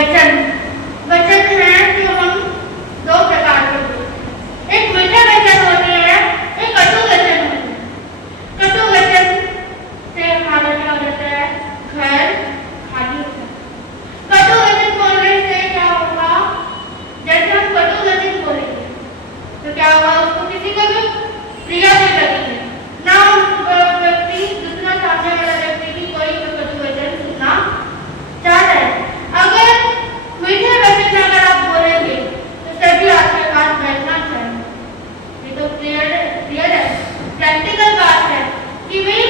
वचन वचन है जो हम दो प्रकार के बोलते हैं। एक मीठे वचन होते हैं, एक कटु वचन होते हैं। कटु वचन से हमारा क्या हो जाता है, घर खाली होता है। कटु वचन बोलने से क्या होगा, जैसे हम कटु वचन बोलेंगे तो क्या होगा, उसको किसी को भी प्रिय नहीं लगेगी, ना व्यक्ति दूसरा सामने वाला व्यक्ति की कोई कटु वचन सुनना चाहता है। अगर मीठे वचन अगर आप बोलेंगे तो सभी आपके पास बैठना चाहिए। ये तो क्लियर है, प्रैक्टिकल बात है कि भाई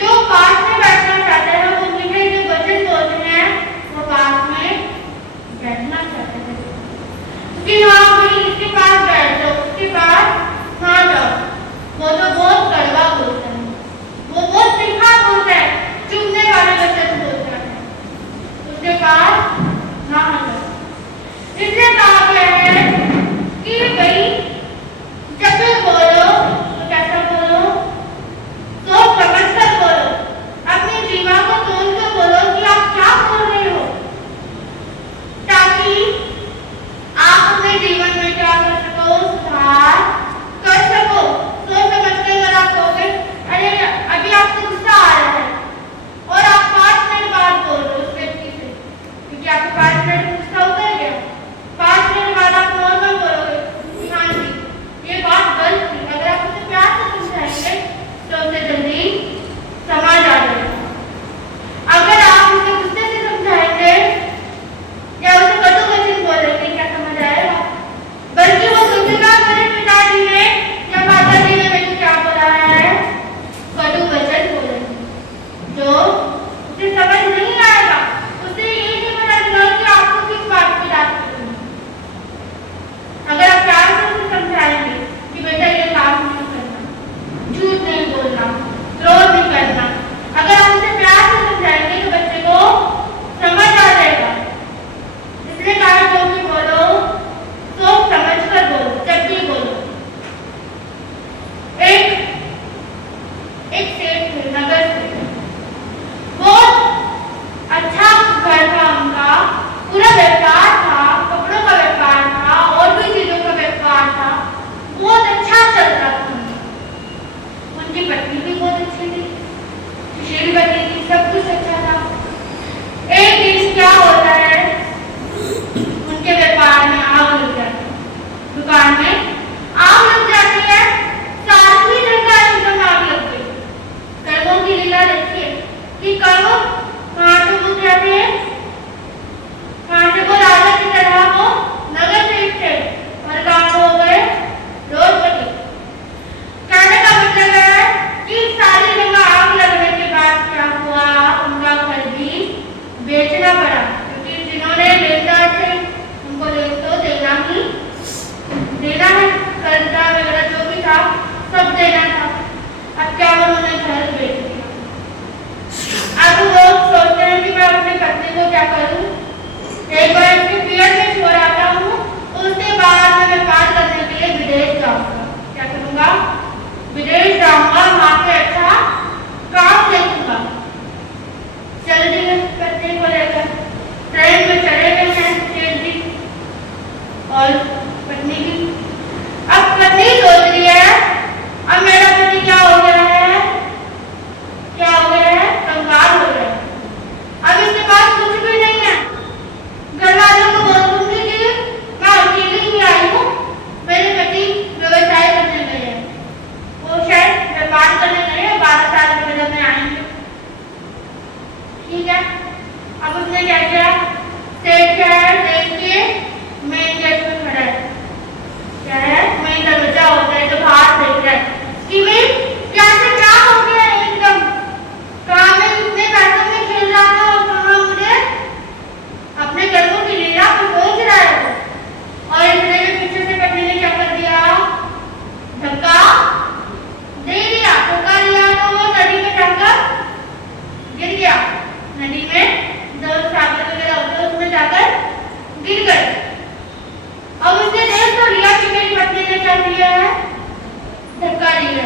जो पास में बैठना चाहते हैं वो मीठे जो वचन बोलते हैं वो पास में बैठना चाहते हैं कि हाँ भाई इसके पास बैठ जाओ, उसके पास हाँ जाओ। वो तो बहुत कड़वा बोलता है, वो बहुत तीखा बोलता है, चुभने वाले वचन बोलता है, उसके पास ना जाओ। इसलिए कहा गया है कि भाई जब भी बोलो तो कैसा बोलो, सोच समझ कर बोलो, अपने जीवन को तोल कर बोलो कि आप क्या बोल रहे हो, ताकि आप अपने जीवन में क्या कर सको, सुधार कर सको। सोच समझ कर अगर आप कहोगे अरे अभी आपको गुस्सा आ रहा है और आप 5 मिनट बाद बोल रहे हो उस व्यक्ति से, क्योंकि आपको 5 मिनट में गुस्सा उतर गया, 5 मिनट बाद आप नॉर्मल बोलोगे हाँ जी ये बात गलत थी। अगर आप उसे प्यार से समझाएंगे तो उसे जल्दी समझ आ जाएगा। अगर आप उसे गुस्से से समझाएंगे या उसे कटु वचन बोलेंगे क्या समझ आएगा, बल्कि वो सोचेगा मेरे पिताजी ने या माताजी ने मेरे क्या बोला है, कटु वचन बोलेंगे जो उसे समझ नहीं आएगा। उसे ये नहीं पता चलेगा कि आपको किस बात पे बात करनी है। अगर आप प्यार से उसे समझाएंगे कि बेटा ये काम नहीं करना, झूठ नहीं बोलना, क्रोध नहीं करना, अगर आप उसे प्यार से समझाएंगे तो बच्चे को समझ आ जाएगा। इसलिए कहा जो भी बोलो सोच समझ कर बोलो, जब भी बोलो। एक सेठ थे, नगर से, बहुत अच्छा घर था उनका, पूरा व्यापार था, कपड़ों का व्यापार था और भी चीजों का व्यापार था, बहुत अच्छा चलता था। उनकी पत्नी भी बहुत अच्छी थी, सुशील पत्नी थी, सब कुछ अच्छा था। एक दिन क्या होता है, उनके व्यापार में आग लग जाती है, दुकान में आग लग जाती है, सारी जगह एकदम आग लग गई। कड़वों की लीला देखिए कि कड़वों कहाँ से घुस जाते हैं, कहाँ से वो राजा की तरह वो नगर सेठ थे और कहाँ हो गए रोडपति। कहने का मतलब है कि सारी जगह आग लगने के बाद क्या हुआ, उनका घर भी बेचना पड़ा, क्योंकि जिन्होंने लेनदार थे उनको तो देना ही देना है, कर्जा वगैरह जो भी था सब देना था। अब क्या उन्होंने घर बेच दिया। अब वो सोचते हैं कि मैं अपनी पत्नी को क्या करूं, एक बार इसके पीरियड में छोड़ आता हूँ, उसके बाद मैं व्यापार करने के लिए विदेश जाऊंगा। क्या करूंगा, विदेश जाऊंगा, वहां पे अच्छा काम देखूंगा। चल दिए पत्नी को लेकर, ट्रेन में चले गए हैं सेठ जी और पत्नी भी। अब पत्नी सोच रही है अब मेरा पति क्या हो गया है, क्या हो गया है, कंगाल हो गया है, अब इसके पास कुछ भी नहीं है। घर वालों को बोलूंगी कि मैं अकेली ही आई हूँ, मेरे पति व्यवसाय करने गए हैं, वो शायद व्यापार करने गए हैं, 12 साल के बाद में आएंगे। ठीक है, अब उसने क्या किया, सेठ क्या है देख के मेन गेट पे खड़ा है, क्या है मेन दरवाजा होता है जो बाहर देख रहा है कि भाई क्या से क्या हो गया, एकदम कहाँ में इतने पैसों में खेल रहा था और कहाँ मुझे अपने कर्मों की लीला को सोच रहा है। और इतने में पीछे से पत्नी ने क्या कर दिया, धक्का दे दिया, धक्का दिया तो वो नदी में जाकर गिर गया। नदी में जो सागर वगैरह होते हैं उसमें जाकर गिर गए। अब उसने देख तो लिया कि मेरी पत्नी ने क्या दिया है, धक्का दिया।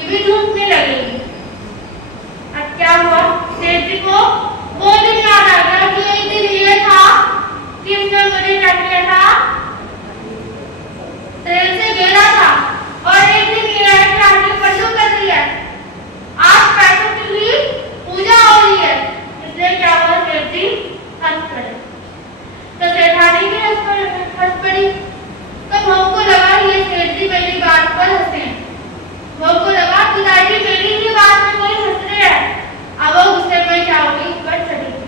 ये भी टूटने लगेगी। अब क्या हुआ, सेठ जी को वो दिन याद आ गया कि एक दिन ये था कि उसने मुझे क्या किया था, ट्रेन से गिरा था, और एक दिन ये है कि आगे पशु कर रही है, आज पैसों की भी पूजा हो रही है, इसलिए क्या हुआ, सेठ जी हंस पड़े। तो सेठानी भी हंस पड़ी। तो बहू को लगा ये सेठ जी मेरी बात पर हंसे, बहू को लगा पिताजी मेरी ही बात में कोई हंस रहे हैं। अब वो गुस्से में क्या होगी, ऊपर चली गई,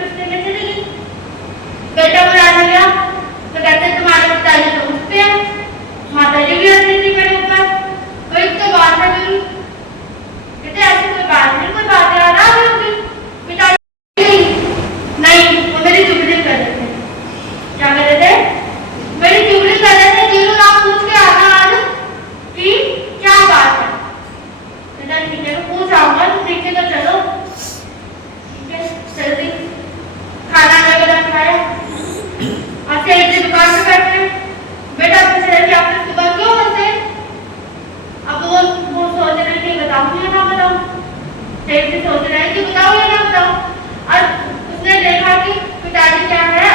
गुस्से में चली गई। बेटा बुलाने गया तो कहते तुम्हारे पिताजी तो उठते हैं, माता जी भी हंस रही थी मेरे ऊपर, कोई तो बात है मेरी, कहते ऐसी कोई बात नहीं, कोई बात याद आ गई होगी। पिताजी नहीं, वो मेरी चुगली कर रहे थे। क्या कर रहे थे, मेरी चुगली कर रहे थे। जीरो नाम पूछ के आना आज कि क्या बात है। ठीक है, तो पूछ आऊंगा, तुम नीचे तो चलो। ठीक है, जल्दी खाना वगैरह खाया, अच्छे एक दिन दुकान पे बैठे। बेटा पूछ रहे कि आपने सुबह क्यों हंसे। अब वो सोच रहे थे बताऊं या ना बताऊं, सेठ जी सोच रहे हैं कि बताऊं या ना बताऊं। और उसने देखा कि पिताजी क्या है,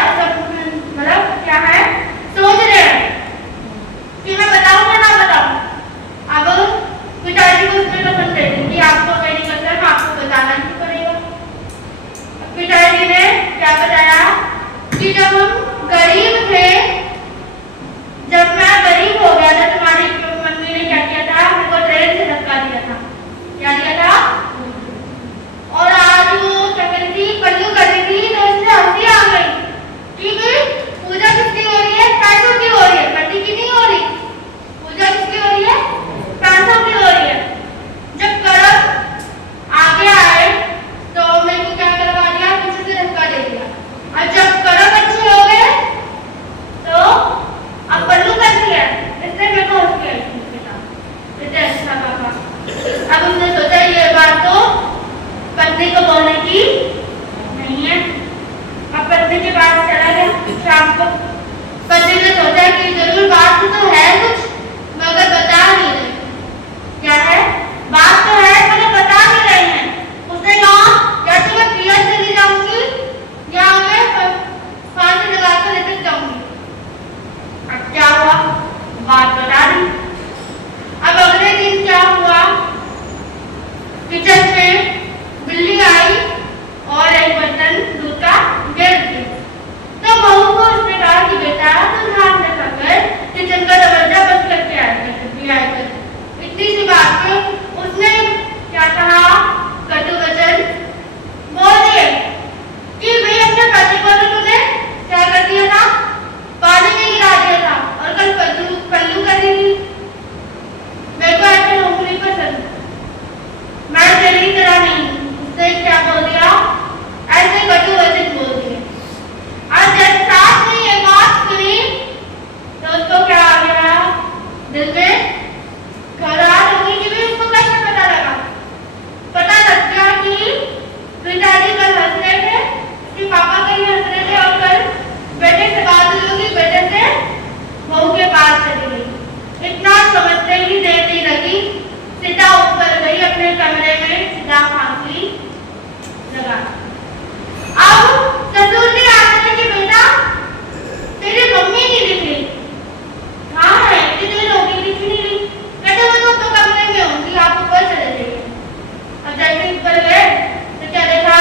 मतलब क्या है, सोच रहे हैं कि मैं बताऊं या ना बताऊं। अब पिताजी को उसने कसम दे दी कि आपको मेरी कसम आपको बताना ही पड़ेगा। पिताजी ने क्या बताया कि जब हम गरीब थे, जब मैं गरीब हो गया था, तुम्हारी मम्मी ने क्या किया था, मेरे को ट्रेन से धक्का दिया था। क्या दिया था, और आज वो क्या कर रही थी, पल्लू कर रही थी, तो उससे हंसी आ गई कि पूजा किसकी हो रही है, पैसों की हो रही है, पति की नहीं हो रही। पूजा किसकी हो रही है, पैसों की हो रही है। जब करम आगे आए तो मेरे को क्या करवा दिया, पीछे से धक्का दे दिया। और जब करम अच्छे हो गए तो अब पल्लू कर दिया, इसलिए मेरे को हंस गया उसके साथ। इतने अच्छा पापा। अब उसने सोचा ये बात तो पत्नी को बोलने की नहीं है। अब पत्नी के पास चला गया शाम को। पत्नी ने सोचा कि जरूर बात तो है कुछ, मगर बता नहीं रहे। क्या है, बात तो है मगर बता नहीं रहे हैं। उसने कहा या तो मैं पिया चली जाऊंगी या मैं फांसी लगाकर लेकर जाऊंगी। अब क्या हुआ, बात बता दी। अब अगले दिन क्या हुआ, किचन में बिल्ली आई और एक बर्तन दूध का गिर दिया। तो बहू को उसने कहा कि बेटा तू ध्यान रखा कर, किचन का दरवाजा बंद करके आया कर। इतनी सी बात पे उसने क्या कहा, कटु वचन बोल दिए कि भाई अपने पति को तो तूने क्या कर दिया था, पानी में गिरा दिया था, और कल पल्लू कर रही थी। मेरे को ऐसे नौकरी पसंद, मैं तेरी तरह नहीं। उसने क्या बोल दिया, ऐसे कटु वचन बोल दिए। और जब साथ में ये बात सुनी तो उसको क्या आ गया दिल में, घबराहट होगी कि भी उसको कैसे पता लगा। पता लग गया कि पिताजी कल हंस रहे थे, उसके पापा कहीं हंस रहे थे, और कल बेटे से बात हुई होगी, बेटे से बहू के पास चली गई। इतना समझते ही देर नहीं लगी, सीधा ऊपर गई अपने कमरे में, सीधा फांसी लगा। अब ससुर जी आते कि बेटा तेरी मम्मी नहीं दिख रही, कहाँ है, इतनी देर हो गई दिख नहीं रही। कहते वो तो कमरे में होंगी, आप ऊपर चले जाइए। अब जैसे ऊपर गए तो क्या देखा,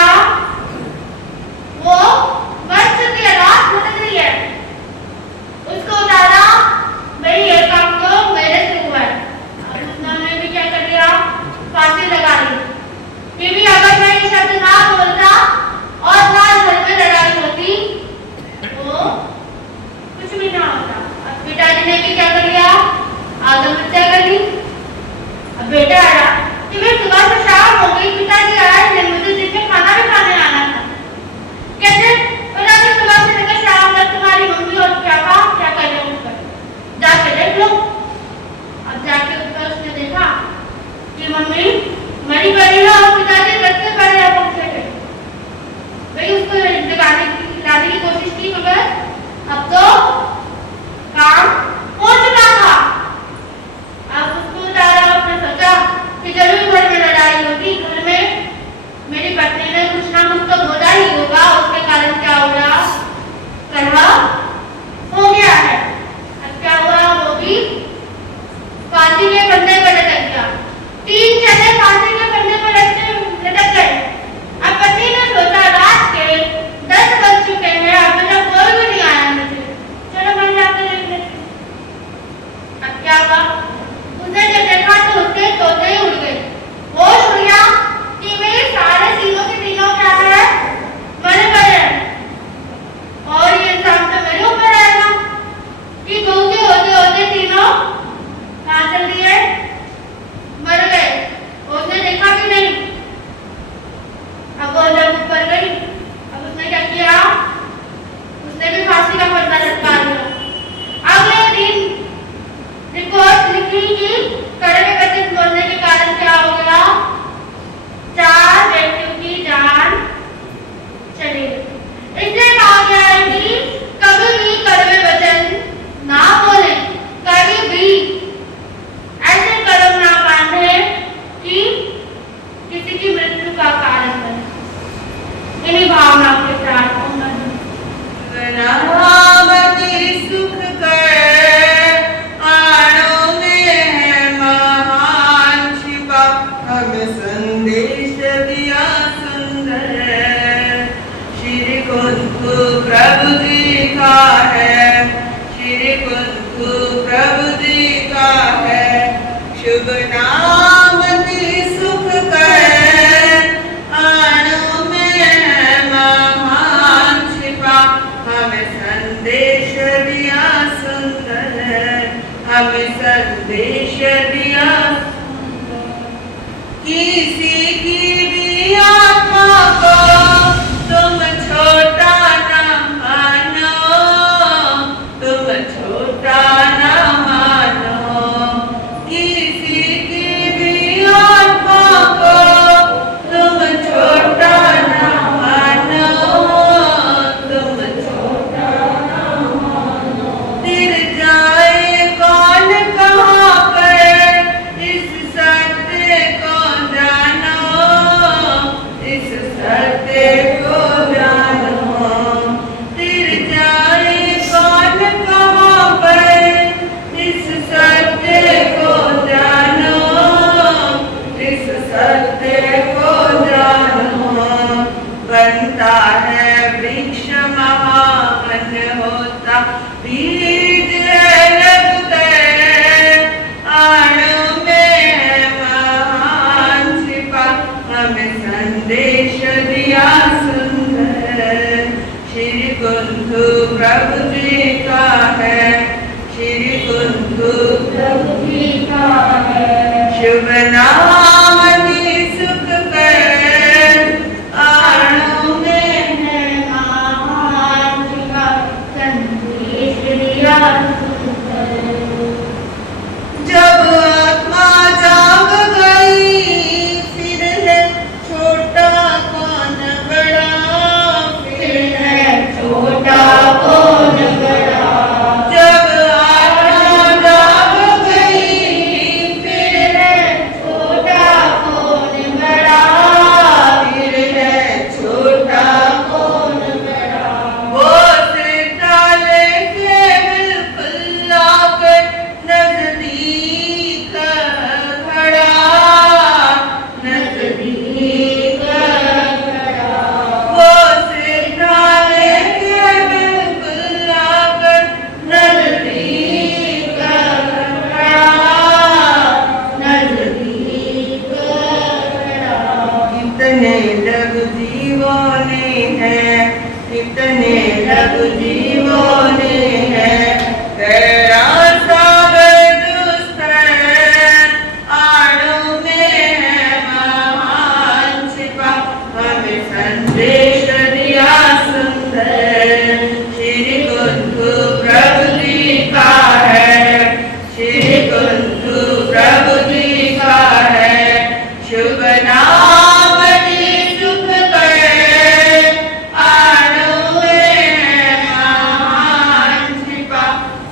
वो वर्ष की रात भटक रही है। उसको उतारा, भाई ये काम तो मेरे से हुआ है। और उन्होंने भी क्या कर दिया, फांसी लगा ली। जाएगा। उसने जब देखा तो उसके तोते ही उड़ गए। होश उड़ गया कि मेरे सारे तीनों के तीनों क्या है, मरे गए हैं और ये इल्जाम तो मेरे ऊपर आएगा कि बहू के होते होते तीनों कहाँ चल दिए, मर गए। उसने देखा भी नहीं। अब वो जब ऊपर गई, अब उसने क्या किया, उसने भी फांसी का फंदा लटका दिया। अगले दिन रिपोर्ट लिखी कि कड़े में बच्चे मरने के कारण क्या हो गया, 4 व्यक्तियों की जान चली गई। इसलिए कहा गया है कि कभी भी कड़वे वचन ना बोले, कभी भी ऐसे कदम ना बांधे कि किसी की मृत्यु का कारण बने। इन्हीं भावनाओं के साथ सुख कर आणों में है महान छिपा, हमें संदेश दिया सुंदर। श्री कुंतु प्रभु जी का है, श्री कुंतु प्रभु जी का है। शुभ नाम सुख कर आणों में है महान छिपा, हमें संदेश दिया सुंदर, हमें संदेश दिया सुंदर। किसी की भी आत्मा को तुम छोटा न मानो, तुम छोटा न मानो। किसी की भी आत्मा को तुम छोटा न मानो, तुम छोटा न मानो। तिर जाए कौन कहाँ पर, इस सत्य को जानो, इस सत्य को जानो। तिर जाए कौन कहाँ पर, इस सत्य को जानो, इस सत्य को जानो। बनता है वृक्ष महान होता, बीज है लगते आणों में है महान छिपा, हमें संदेश दिया सुंदर। श्री कुंतु प्रभु जी का है, श्री कुंतु प्रभु जी का है। शुभ नाम सुख कर आणों में है महान छिपा, संदेश दिया सुंदर। जब आत्मा जाग गई, फिर है छोटा कौन बड़ा, फिर है छोटा कौन बड़ा। जब आत्मा जाग गई, फिर है छोटा कौन बड़ा, फिर है छोटा कौन बड़ा। वो सिरता लेके बिल्कुल आकर नजदीक खड़ा, नजदीक खड़ा। वो सिरता लेके बिल्कुल आकर नजदीक खड़ा, नजदीक खड़ा। कितने लघु जीवों ने है, कितने लघु जीवों ने है, तेरा सागर दुस्तर आणों में है महान छिपा, हमें संदेश दिया सुंदर। श्री कुंतु प्रभु जी का है, श्री कुंतु प्रभु जी का है। शुभ नाम सुख कर आणों में है महान छिपा,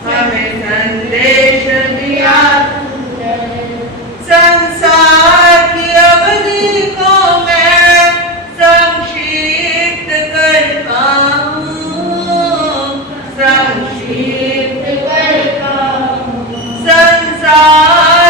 हमें संदेश दिया सुंदर। संसार की अवधि को मैं संक्षिप्त करता हूँ, संक्षिप्त करता हूँ। संसार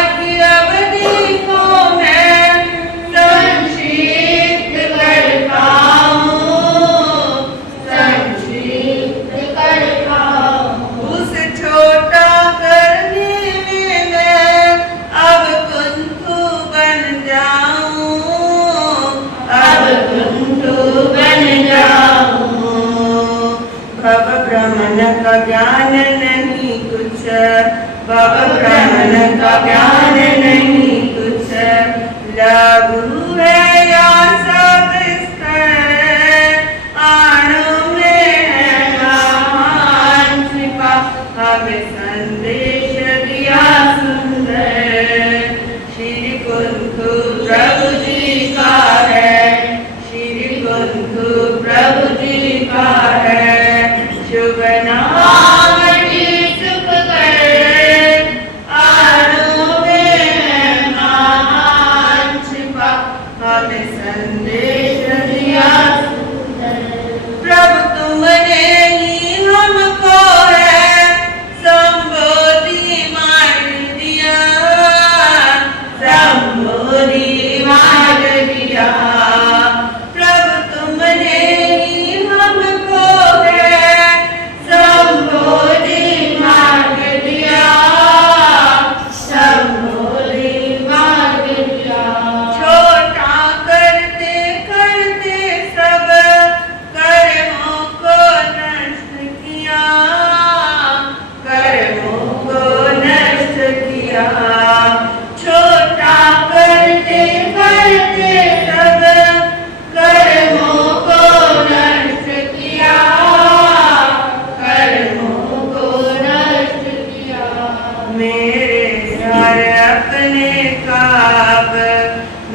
घर अपने काब,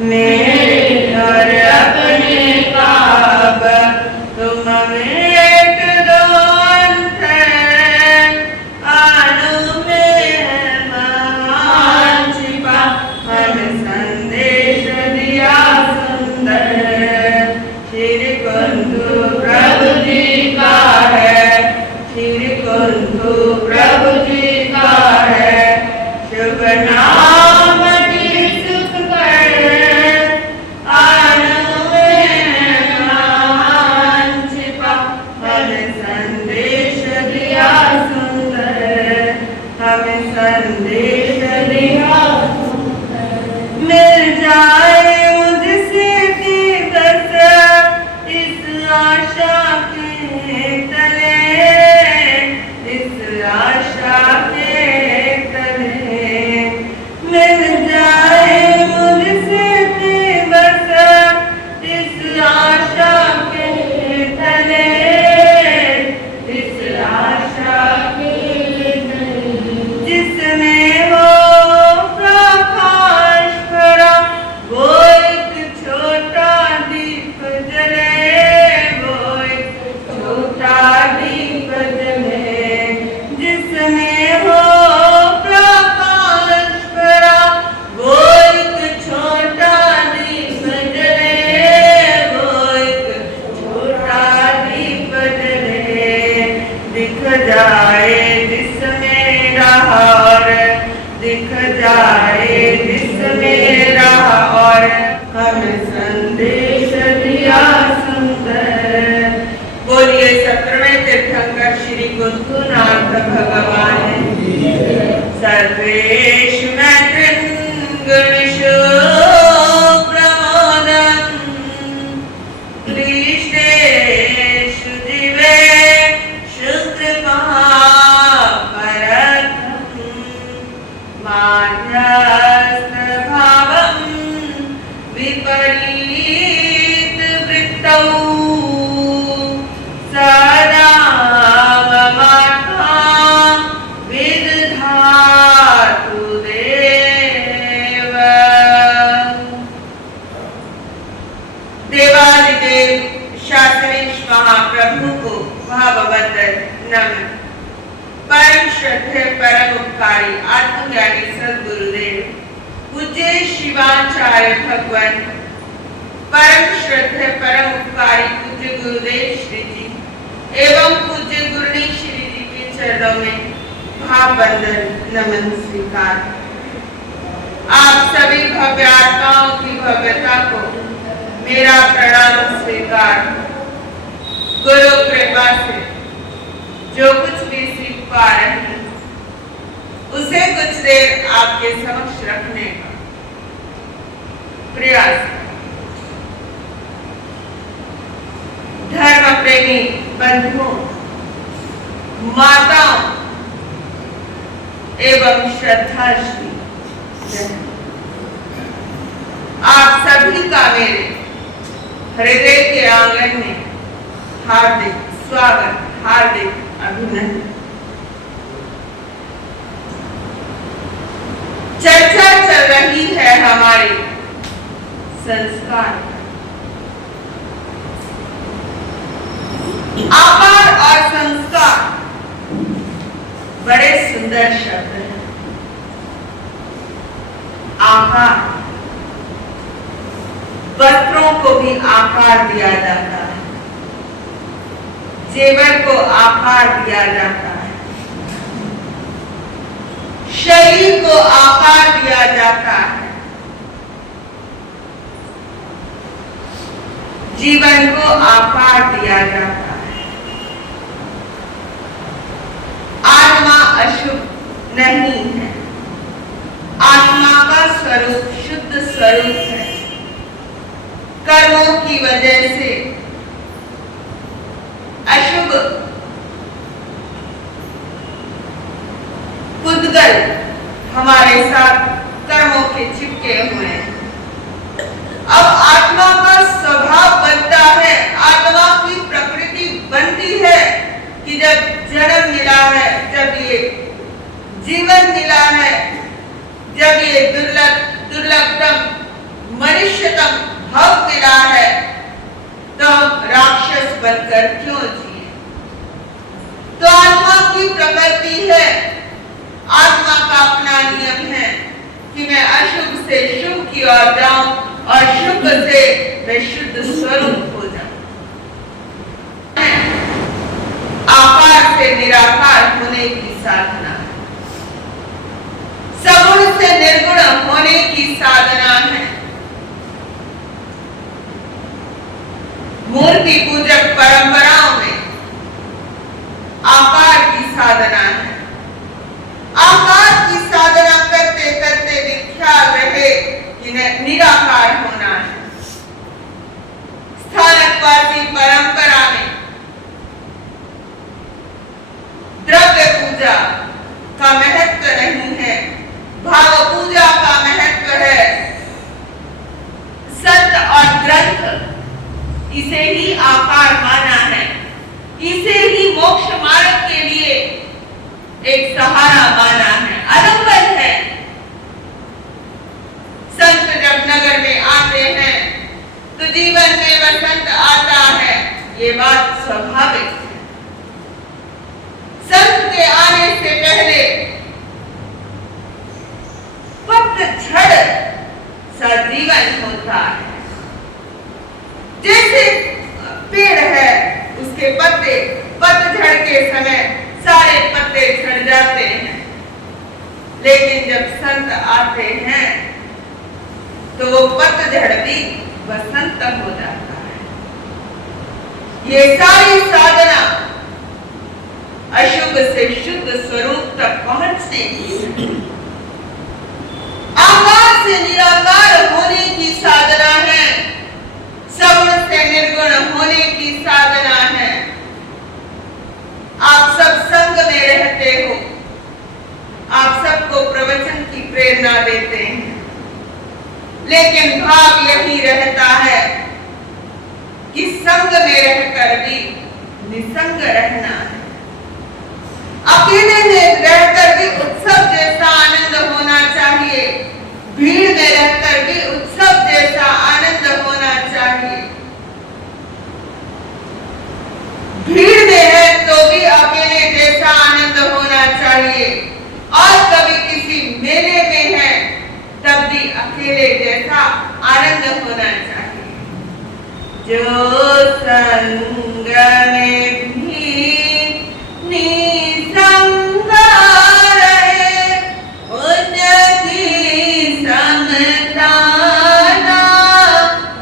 मेरे घर अपने काब, तुम एक दो अंतर, आनु में महान छिपा, हमें संदेश दिया सुंदर। श्री कुंदु प्रभु जी का है, श्री कुंदु प्रभु जी का है, शुभ नाम की सुख कर, आनु में महान छिपा, हमें संदेश दिया सुंदर, हमें संदेश दिया सुंदर। मिल जाए मुझसे दिवस इस आशा के तले, इस आशा के तले, मिल जाए मुझसे दिवस इस आशा के तले, इस आशा के तले, जिसमें वो प्रकाश भरा, वो एक छोटा दीप जले, वो एक छोटा दीप जले, जिसमें वो प्रकाश भरा, वो एक छोटा दीप जले, वो एक छोटा दीप जले। दिख जाए जिसमें राह और, दिख जाए जिसमें राह और, हमें संदेश दिया सुंदर। बोलिए 17वें तीर्थंकर श्री कुंथुनाथ भगवान सर्वेश गणेशो प्रमोदं, क्लिष्टेषु जीवेषु कृपापरतं, माध्यस्थभावं विपरीतवृत्तौ, सदा ममार्थं विदधातु देव। देवादिदेव शास्त्रीश महाप्रभु को भाववत नमन। परम श्रद्धेय परम उपकारी आत्मज्ञानी सद्गुरुदेव पूज्य शिवाचार्य भगवान, परम श्रद्धेय परम उपकारी पूज्य गुरुदेव श्री जी एवं पूज्य गुरुनी श्री जी के चरणों में भाव बंदन नमन स्वीकार। आप सभी भव्य आत्माओं की भव्यता को मेरा प्रणाम स्वीकार। गुरु कृपा से जो कुछ भी सीख पा रही हूं, उसे कुछ देर आपके समक्ष रखने का प्रयास। धर्म प्रेमी बंधुओं, माताओं एवं श्रद्धाश्री, आप सभी का मेरे हृदय के आंगन में हार्दिक स्वागत, हार्दिक अभिनंदन। चर्चा चल रही है हमारे संस्कार। आकार और संस्कार बड़े सुंदर शब्द हैं। आकार, वस्त्रों को भी आकार दिया जाता है, जेवर को आकार दिया जाता है, शरीर को आकार दिया जाता है, जीवन को आकार दिया जाता है। आत्मा अशुभ नहीं है, आत्मा का स्वरूप शुद्ध स्वरूप है। कर्मों की वजह से अशुभ पुद्गल हमारे साथ कर्मों के चिपके हुए हैं। अब आत्मा का स्वभाव बनता है, आत्मा की प्रकृति बनती है कि जब जन्म मिला है, जब ये जीवन मिला है, दुर्लभतम मनुष्यतम भाव मिला है तो हम राक्षस बनकर क्यों जिए? तो आत्मा की प्रकृति है, आत्मा का अपना नियम है कि मैं अशुभ से शुभ की ओर जाऊं और शुभ से मैं शुद्ध स्वरूप हो जाऊं। आकार से निराकार होने की साधना है, सगुण से निर्गुण होने की साधना है। मूर्ति पूजक परंपराओं में आकार की साधना है। आकार की साधना करते करते भी ख्याल रहे कि निराकार होना है। स्थानकवादी परंपरा में द्रव्य पूजा का महत्व नहीं है, भाव पूजा का महत्व है। संत और ग्रंथ इसे ही आकार माना है, इसे ही मोक्ष मार्ग के लिए एक सहारा माना है, आलंबन है। संत जब नगर में आते हैं तो जीवन में वसंत आता है, ये बात स्वाभाविक है। संत के आने से पहले पतझड़ सा जीवन होता है। जैसे पेड़ है, उसके पत्ते पतझड़ के समय सारे पत्ते झड़ जाते हैं, लेकिन जब संत आते हैं तो वो पतझड़ भी वसंत हो जाता है। ये सारी साधना अशुभ से शुद्ध स्वरूप तक पहुंचने की है। आकार से निराकार होने की साधना है, सगुण से निर्गुण होने की साधना है। आप सब संग में रहते हो, आप सबको प्रवचन की प्रेरणा देते हैं, लेकिन भाव यही रहता है कि संग में रहकर भी निसंग रहना है। अकेले में रहकर भी उत्सव जैसा आनंद होना चाहिए, भीड़ में रहकर भी उत्सव जैसा आनंद होना चाहिए। भीड़ में है तो भी अकेले जैसा आनंद होना चाहिए, और कभी किसी मेले में है तब भी अकेले जैसा आनंद होना चाहिए। जो संग में भी निसंग रहे, उनकी समता ना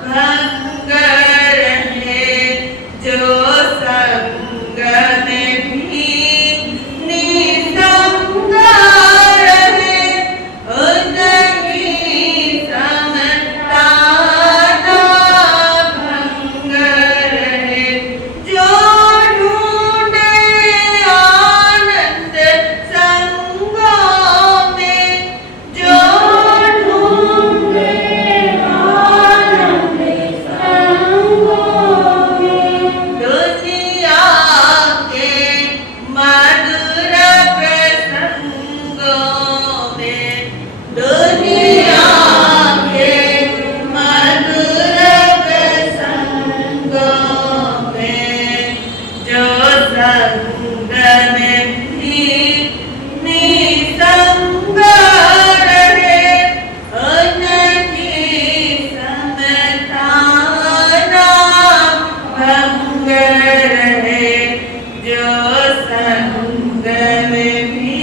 भंग रहे। जो संग में भी निसंग रहे, उनकी समता ना भंग रहे। जो ढूंढे आनंद संगों में, जो ढूंढे आनंद संगों में, दुनिया के मधुर प्रसंगों में, दुनिया के मधुर प्रसंगों में। जो संग में भी निसंग रहे, उनकी समता ना भंग रहे। जो संग में भी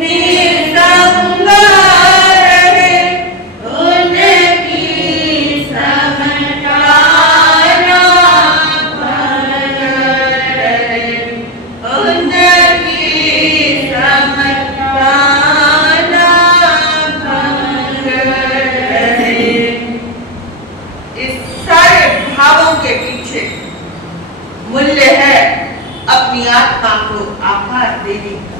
निसंग रहे, उनकी समता ना भंग रहे, उनकी समता ना भंग रहे। इस सारे भावों के पीछे मूल्य है अपनी आत्मा को आकार देने का।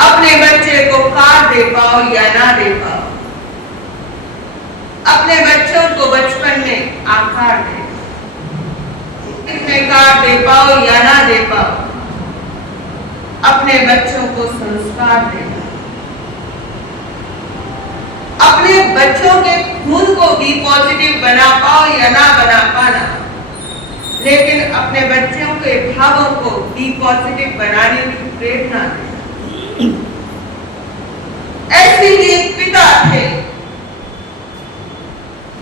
अपने बच्चे को कार दे पाओ या ना दे पाओ, अपने बच्चों को बचपन में आकार दे, इसमें कार दे पाओ या ना दे पाओ, अपने बच्चों को संस्कार देना, अपने बच्चों के खून को भी पॉजिटिव बना पाओ या ना बना पाना, लेकिन अपने बच्चों के भावों को भी पॉजिटिव बनाने की प्रेरणा देना। ऐसे ही एक पिता थे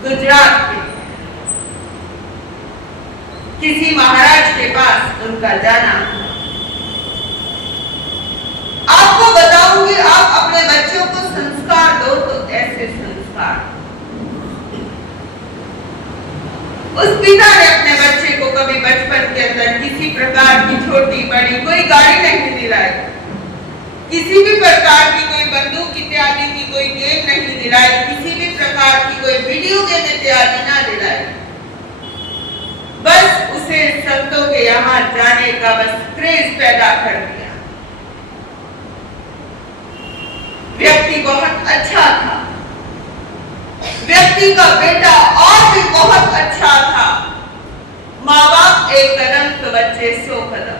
गुजरात के, किसी महाराज के पास उनका जाना। आपको बताऊंगी, आप अपने बच्चों को संस्कार दो तो ऐसे संस्कार। उस पिता ने अपने बच्चे को कभी बचपन के अंदर किसी प्रकार की छोटी बड़ी कोई गाड़ी नहीं दिलाई, किसी भी प्रकार की कोई बंदूक इत्यादि की कोई गेम नहीं दिलाई, किसी भी प्रकार की कोई वीडियो गेम इत्यादि ना दिलाई। बस उसे संतों के यहाँ जाने का बस क्रेज पैदा कर दिया। व्यक्ति बहुत अच्छा था, व्यक्ति का बेटा और भी बहुत अच्छा था। माँ बाप एक कदम तो बच्चे 100 कदम,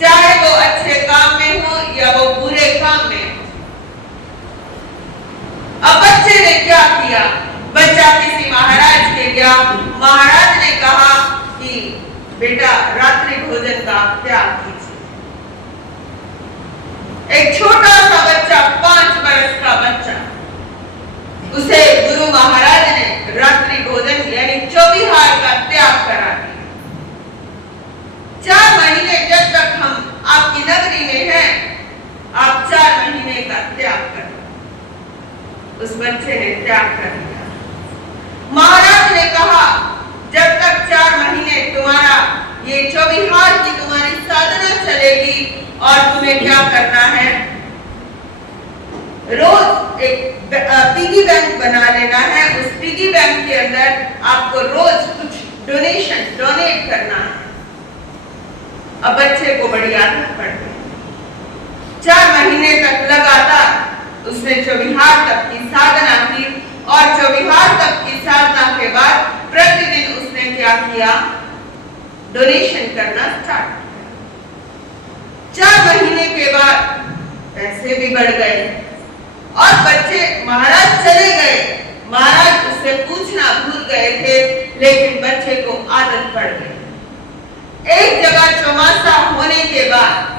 चाहे वो अच्छे काम में हो या वो बुरे काम में हो। अब बच्चे ने क्या किया? बच्चा किसी महाराज के गया, महाराज ने कहा कि बेटा रात्रि भोजन का त्याग कीजिए। एक छोटा सा बच्चा, 5 वर्ष का बच्चा, उसे गुरु महाराज ने रात्रि भोजन यानी चौविहार का त्याग करा दिया। 4 महीने जब तक हम आपकी नगरी में हैं, आप 4 महीने का त्याग कर। उस बच्चे ने त्याग कर दिया। महाराज ने कहा जब तक 4 महीने तुम्हारा ये चौविहार की तुम्हारी साधना चलेगी, और तुम्हें क्या करना है, रोज एक पिगी बैंक बना लेना है। उस पिगी बैंक के अंदर आपको रोज कुछ डोनेट करना है। अब बच्चे को बड़ी आदत पड़ गई। 4 महीने तक लगातार उसने चौविहार तक की साधना की, और चौविहार तक की साधना के बाद प्रतिदिन उसने क्या किया, डोनेशन करना स्टार्ट किया। 4 महीने के बाद पैसे भी बढ़ गए और बच्चे, महाराज चले गए, महाराज उससे पूछना भूल गए थे, लेकिन बच्चे को आदत पड़ गई। एक जगह चौमासा होने के बाद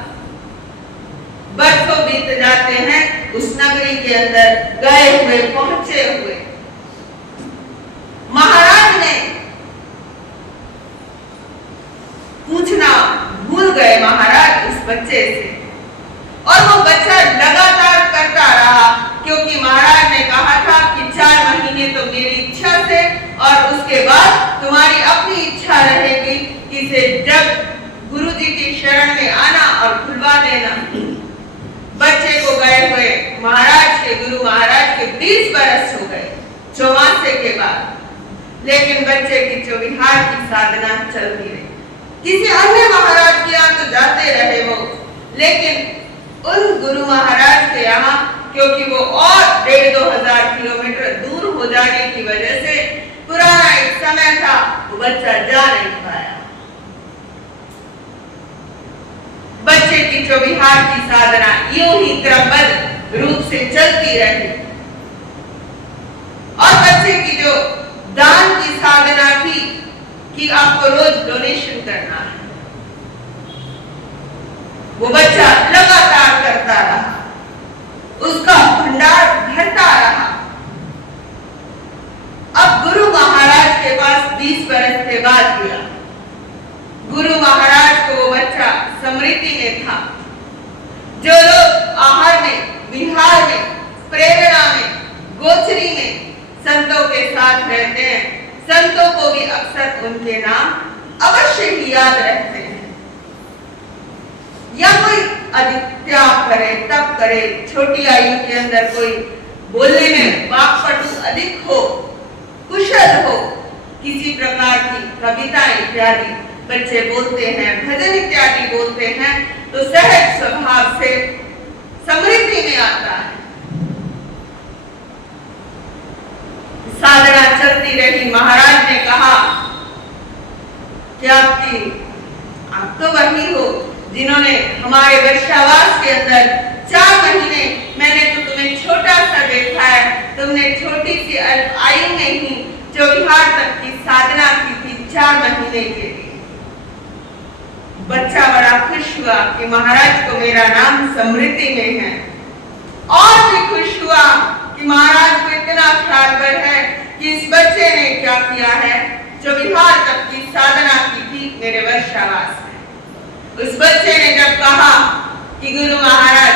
बरसों बीत जाते हैं, उस नगरी के अंदर गए हुए पहुंचे हुए महाराज ने पूछना भूल गए महाराज उस बच्चे से, और वो बच्चा लगातार करता रहा, क्योंकि महाराज ने कहा था कि 4 महीने तो मेरी इच्छा से, और उसके बाद तुम्हारी अपनी इच्छा रहेगी कि इसे जब गुरुजी की शरण में आना और खुलवा देना। बच्चे को गए हुए महाराज के, गुरु महाराज के 20 बरस हो गए चौमासे के बाद, लेकिन बच्चे की चौविहार की साधना चलती रही। किसी अन्य महाराज के यहाँ तो जाते रहे वो, लेकिन उन गुरु महाराज के यहाँ, क्योंकि वो और 1,500-2 हजार किलोमीटर दूर हो जाने की वजह से, पुराना एक समय था, वो बच्चा जा नहीं पाया। बच्चे की चौविहार की साधना यूं ही क्रमबद्ध रूप से चलती रही, और बच्चे की जो दान की साधना थी कि आपको रोज डोनेशन करना है, वो बच्चा लगातार करता रहा, उसका भंडार भरता रहा। अब गुरु महाराज के पास 20 बरस के बाद गया। गुरु महाराज को वो बच्चा स्मृति में था। जो लोग आहार में, विहार में, प्रेरणा में, गोचरी में संतों के साथ रहते हैं, संतों को भी अक्सर उनके नाम अवश्य ही याद रहते हैं। या कोई अधिक त्याग करे, तप करे, छोटी आयु के अंदर कोई बोलने में वाक्पटु अधिक हो, कुशल हो, किसी प्रकार की कविता इत्यादि बच्चे बोलते हैं, भजन इत्यादि बोलते हैं, तो सहज स्वभाव से समृद्धि में आता है। साधना चलती रही। महाराज ने कहा कि आप तो वही हो जिन्होंने हमारे वर्षावास के अंदर 4 महीने, मैंने तो तुम्हें छोटा सा देखा है, तुमने छोटी सी आयु में ही चौविहार तक की साधना की थी 4 महीने के लिए। बच्चा बड़ा खुश हुआ कि महाराज को मेरा नाम स्मृति में है, और भी खुश हुआ कि महाराज को इतना ख्याल पर है कि इस बच्चे ने क्या किया है, चौविहार तक की साधना की थी मेरे वर्षावास में। उस बच्चे ने जब कहा कि गुरु महाराज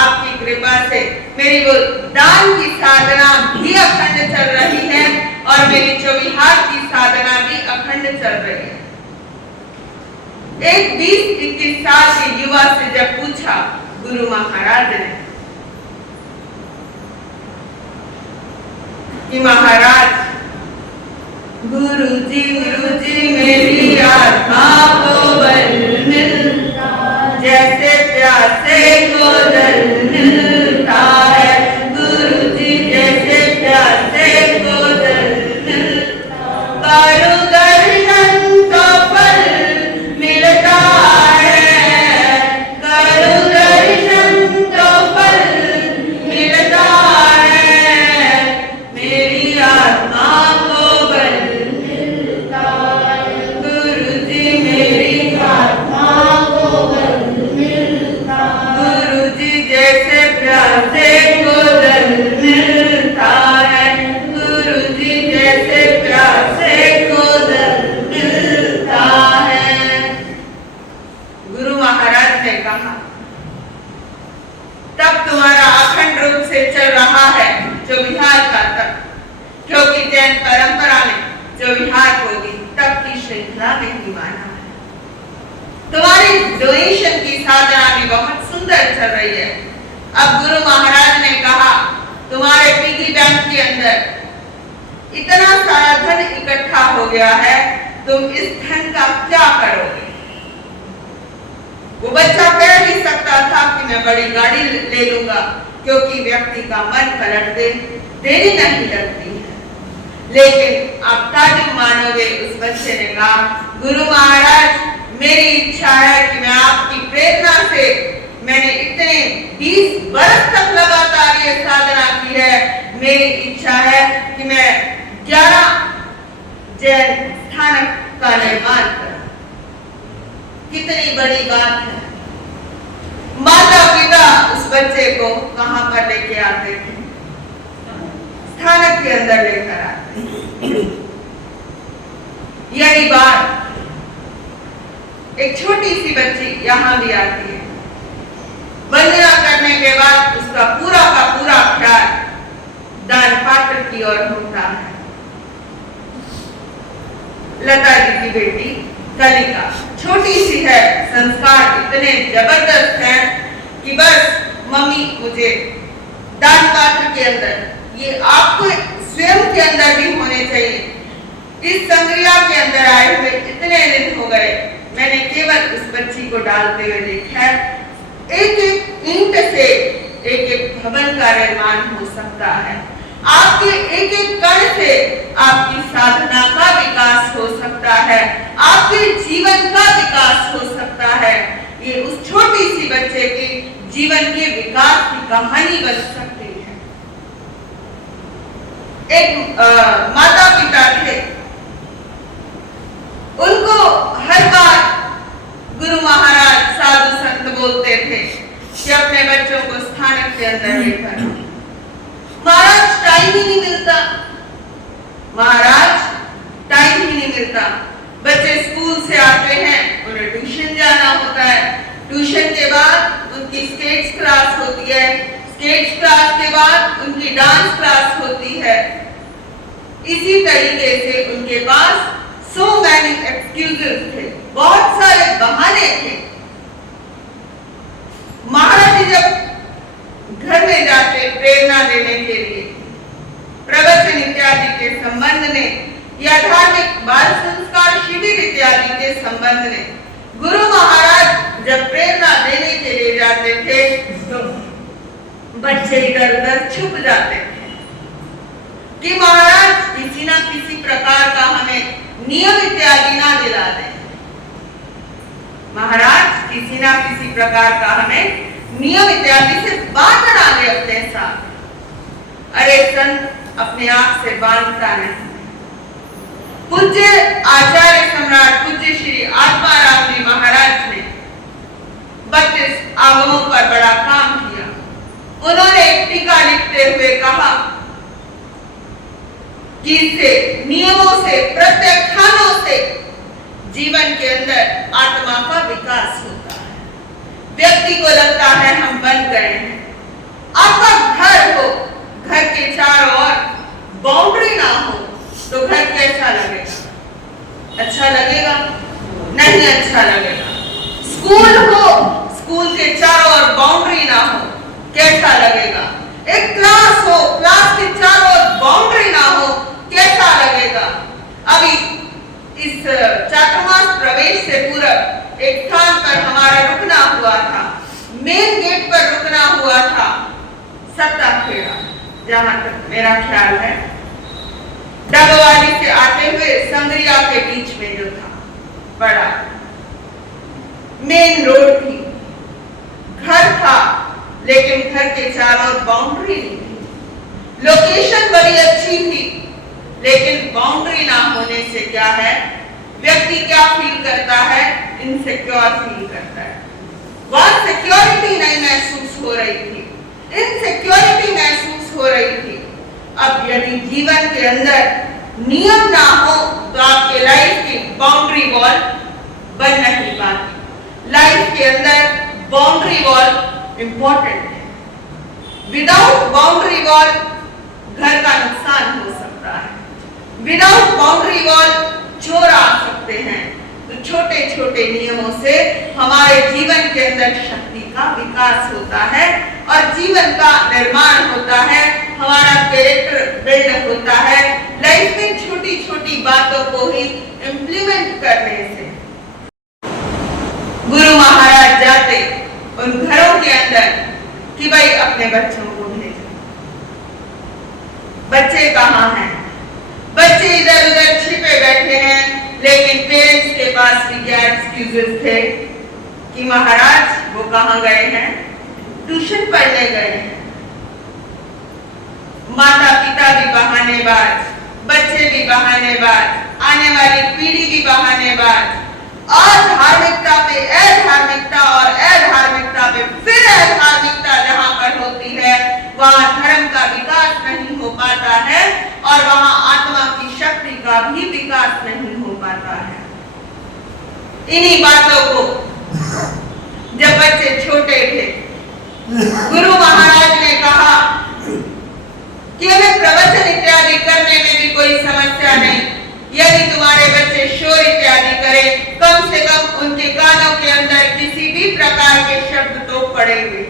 आपकी कृपा से मेरी वो दान की साधना भी अखंड चल रही है और मेरी चौविहार की साधना भी अखंड चल रही है। एक 20-21 साल के युवा से जब पूछा गुरु महाराज ने कि महाराज, गुरुजी मेरी आत्मा को बल मिलता, जैसे प्यासे को जल मिलता है, गुरुजी जैसे प्यासे को जल मिलता, करो दर्शन तो फल मिलता है, करो दर्शन तो फल मिलता है, मेरी आत्मा को बल मिलता है, गुरुजी मेरी आत्मा को बल मिलता, गुरुजी जैसे प्यासे को जल मिलता है, गुरुजी जैसे प्यासे को जल मिलता है। गुरु महाराज ने कहा, तब तुम्हारा अखंड रूप से चल रहा है चौविहार का तप, क्योंकि जैन परंपरा में चौविहार को भी तप की श्रृंखला में ही माना है। तुम्हारी डोनेशन की साधना भी बहुत सुंदर चल रही है। अब गुरु महाराज ने कहा, तुम्हारे पिगी बैंक के अंदर इतना सारा धन इकट्ठा हो गया है, तुम इस धन का क्या करोगे? वो बच्चा कह भी सकता था कि मैं बड़ी गाड़ी ले लूंगा, क्योंकि व्यक्ति का मन पलट दे देरी नहीं लगती है। लेकिन आप ताजुब मानोगे, उस बच्चे ने कहा, गुरु महाराज मेरी इच्छा है कि मैं आपकी प्रेरणा से, मैंने इतने 20 वर्ष तक लगातार ये साधना की है, मेरी इच्छा है कि मैं 11 जैन स्थानक का निर्माण करूं। कितनी बड़ी बात है। माता पिता उस बच्चे को कहां पर लेके आते थे? स्थानक के अंदर लेकर आते। यही बात एक छोटी सी बच्ची यहां भी आती है। वंदना करने के बाद उसका पूरा का पूरा ख्याल दान पात्र की ओर होता है। लता जी की बेटी कलिका छोटी सी है, संस्कार इतने जबरदस्त हैं कि बस मम्मी मुझे दान पात्र के अंदर, ये आपको स्वयं के अंदर भी होने चाहिए। इस संग्रिया के अंदर आए हुए इतने दिन हो गए, मैंने केवल उस बच्ची को डालते हुए देखा है। एक एक ईंट से एक एक भवन का निर्माण हो सकता है। आपके एक एक कण से आपकी साधना का विकास हो सकता है, आपके जीवन का विकास हो सकता है। ये उस छोटी सी बच्चे के जीवन के विकास की कहानी बन सकती है। एक माता पिता थे, उनको हर बार गुरु महाराज साधु संत बोलते थे कि अपने बच्चों को स्थानक के अंदर लेकर। महाराज टाइम ही नहीं मिलता, महाराज टाइम ही नहीं मिलता। बच्चे स्कूल से आते हैं, उन्हें ट्यूशन जाना होता है, ट्यूशन के बाद उनकी स्केट्स क्लास होती है, स्केट्स क्लास के बाद उनकी डांस क्लास होती है। इसी तरीके से उनके पास so many excuses थे, बहुत सारे बहाने थे। महाराज जी जब घर में जाते प्रेरणा देने के लिए, प्रवचन इत्यादि के संबंध में या धार्मिक बाल संस्कार शिविर इत्यादि के संबंध में गुरु महाराज जब प्रेरणा देने के लिए जाते थे, तो बच्चे इधर उधर छुप जाते थे कि महाराज किसी ना किसी प्रकार का हमें नियम इत्यादि ना दिला दें। महाराज किसी ना किसी प्रकार का हमें नियम इत्यादि से बांध डाले अपने साथ। अरे संत अपने आप से बांधता नहीं। पूज्य आचार्य सम्राट पूज्य श्री आत्माराम जी महाराज ने 32 आगमों पर बड़ा काम किया। उन्होंने एक टीका लिखते हुए कहा कि इससे नियमों से, प्रत्याख्यानों से जीवन के अंदर आत्मा का विकास होता है। व्यक्ति को लगता है हम बन गए हैं। आपका घर हो, घर के चारों ओर बाउंड्री ना हो तो घर कैसा लगेगा? अच्छा लगेगा? नहीं अच्छा लगेगा। स्कूल हो, स्कूल के चारों ओर बाउंड्री ना हो, कैसा लगेगा? एक क्लास हो, क्लास के चारों ओर बाउंड्री ना हो, कैसा लगेगा? अभी इस चातुर्मास प्रवेश से पूर्व एक स्थान पर हमारा रुकना हुआ था। मेन गेट पर रुकना हुआ था, सत्ताखेड़ा, जहां तक मेरा ख्याल है। डबवाली से आते हुए संग्रिया के बीच में जो था, बड़ा मेन रोड थी, घर था, लेकिन घर के चारों ओर बाउंड्री नहीं थी। लोकेशन बड़ी अच्छी थी, लेकिन बाउंड्री ना होने से क्या है, व्यक्ति क्या फील करता है? इनसिक्योर फील करता है। वहां सिक्योरिटी नहीं महसूस हो रही थी, इनसिक्योरिटी महसूस हो रही थी। अब यदि जीवन के अंदर नियम ना हो तो आपके लाइफ की बाउंड्री वॉल बन नहीं पाती। लाइफ के अंदर बाउंड्री वॉल इंपॉर्टेंट है। विदाउट बाउंड्री वॉल घर का नुकसान हो सकता है। विदाउट बाउंड्री वॉल चोर आ सकते हैं। तो छोटे छोटे नियमों से हमारे जीवन के अंदर शक्ति का विकास होता है और जीवन का निर्माण होता है, हमारा कैरेक्टर बिल्ड होता है। लाइफ में छोटी छोटी बातों को ही इम्प्लीमेंट करने से। गुरु महाराज जाते उन घरों के अंदर कि भाई अपने बच्चों को भेजो। बच्चे कहाँ हैं? बच्चे इधर उधर छिपे बैठे हैं, लेकिन पेरेंट्स के पास भी क्या एक्सक्यूजेस थे कि महाराज वो कहाँ गए हैं? ट्यूशन पढ़ने गए हैं। माता पिता भी बहानेबाज, बच्चे भी बहानेबाज, आने वाली पीढ़ी भी बहानेबाज। अधार्मिकता पे अधार्मिकता और अधार्मिकता पे फिर अधार्मिकता जहां पर होती है, वहां धर्म का विकास नहीं हो पाता है और वहां आत्मा की शक्ति का भी विकास नहीं हो पाता है। इन्हीं बातों को जब बच्चे छोटे थे, गुरु महाराज ने कहा कि हमें प्रवचन इत्यादि करने में भी कोई समस्या नहीं। यदि तुम्हारे बच्चे शोर इत्यादि करें, कम से कम उनके कानों के अंदर किसी भी प्रकार के शब्द तो पड़े हुए।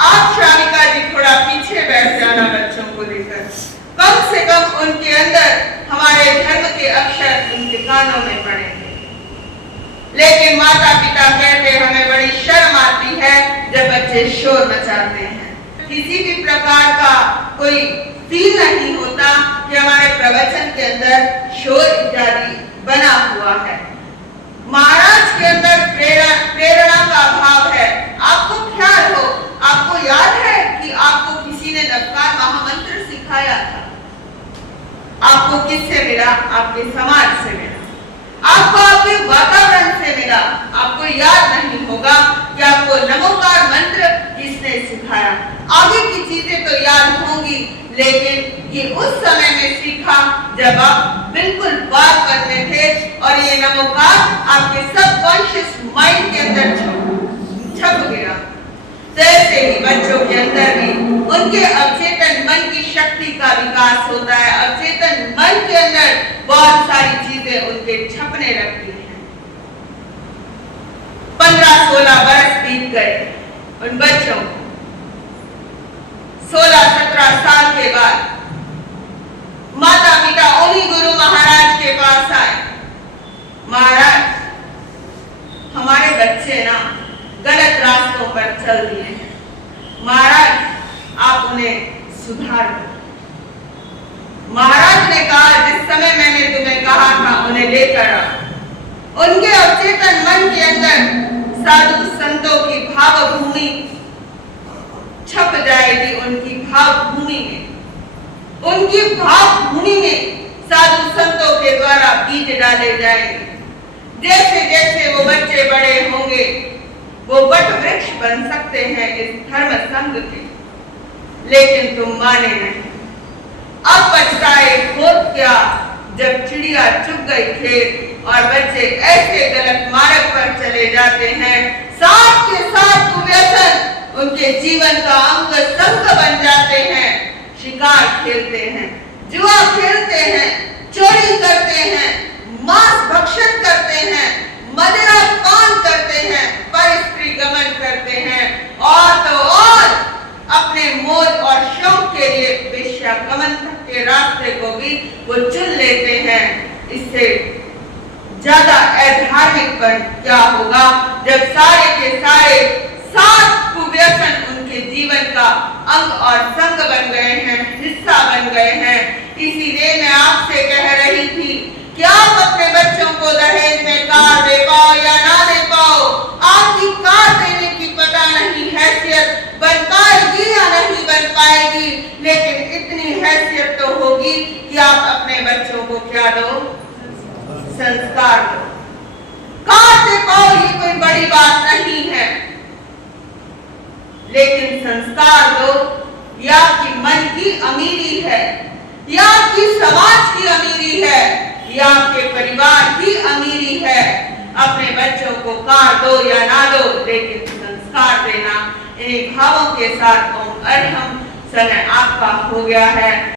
आप श्राविका जी थोड़ा पीछे बैठ जाना बच्चों को लेकर। कम से कम उनके अंदर हमारे धर्म के अक्षर उनके कानों में पड़ेंगे। लेकिन माता पिता कहते हमें बड़ी शर्म आती है जब बच्चे शोर मचाते हैं। किसी भी प्रकार का कोई फील नहीं होता कि हमारे प्रवचन के अंदर शोर इत्यादि बना हुआ है। महाराज के अंदर प्रेरणा का भाव है। आपको ख्याल हो, आपको याद है कि आपको किसी ने नवकार महामंत्र सिखाया था। आपको किससे मिला? आपके समाज से मिला, आपको आपके वातावरण से मिला। आपको याद नहीं होगा कि आपको नमोकार मंत्र किसने सिखाया। आगे की चीजें तो याद होंगी, लेकिन ये उस समय में सीखा जब आप बिल्कुल बात करते थे और ये नमोकार आपके सबकॉन्शियस माइंड के अंदर छप गया। तो ऐसे ही बच्चों के अंदर भी उनके अवचेतन मन की शक्ति का विकास होता है। अवचेतन मन के अंदर बहुत सारी चीजें उनके छपने लगती हैं। 15-16 वर्ष बीत गए उन बच्चों को। 16-17 साल के बाद माता पिता उन्हीं गुरु महाराज के पास आए। महाराज, हमारे बच्चे ना गलत रास्तों पर चल दिए हैं। महाराज, आप उन्हें सुधार दो। महाराज ने कहा, जिस समय मैंने तुम्हें कहा था उन्हें लेकर आओ। उनके अवचेतन मन के अंदर साधु संतों की भावभूमि छप जाएगी उनकी भावभूमि में। उनकी भावभूमि में साधु संतों के द्वारा बीज डाले जाएंगे। जैसे जैसे वो बच्चे बड़े होंगे वो वट वृक्ष बन सकते हैं इस धर्म संघ के, लेकिन तुम माने नहीं। अब पछताए होत क्या जब चिड़िया चुग गई खेत और बच्चे ऐसे गलत मार्ग पर चले जाते हैं, साथ के साथ कुव्यसन उनके जीवन का अंग संग बन जाते हैं। शिकार खेलते हैं, जुआ खेलते हैं, चोरी करते हैं, मांस भक्षण करते हैं, मदिरा पान करते हैं, परस्त्री गमन करते हैं और तो और अपने मौज और शौक के लिए वेश्यागमन के रास्ते को भी वो चुन लेते हैं। इससे ज्यादा अधार्मिकपन क्या होगा जब सारे के सारे 7 कुव्यसन उनके जीवन का अंग और संग बन गए हैं, हिस्सा बन गए हैं। इसीलिए मैं आपसे कह रही थी कि आप अपने बच्चों को दहेज में कार दे पाओ या ना दे पाओ, आपकी कार देने की पता नहीं हैसियत बन पाएगी या नहीं बन पाएगी, लेकिन इतनी हैसियत तो होगी कि आप अपने बच्चों को क्या दो, संस्कार दो। कार दे पाओ ये कोई बड़ी बात नहीं है, लेकिन संस्कार दो। या आपकी मन की अमीरी है, या आपकी समाज की अमीरी है, या आपके परिवार की अमीरी है। अपने बच्चों को कार दो या ना दो, लेकिन संस्कार देना इन्हीं भावों के साथ ओम अरहम समय आपका हो गया है।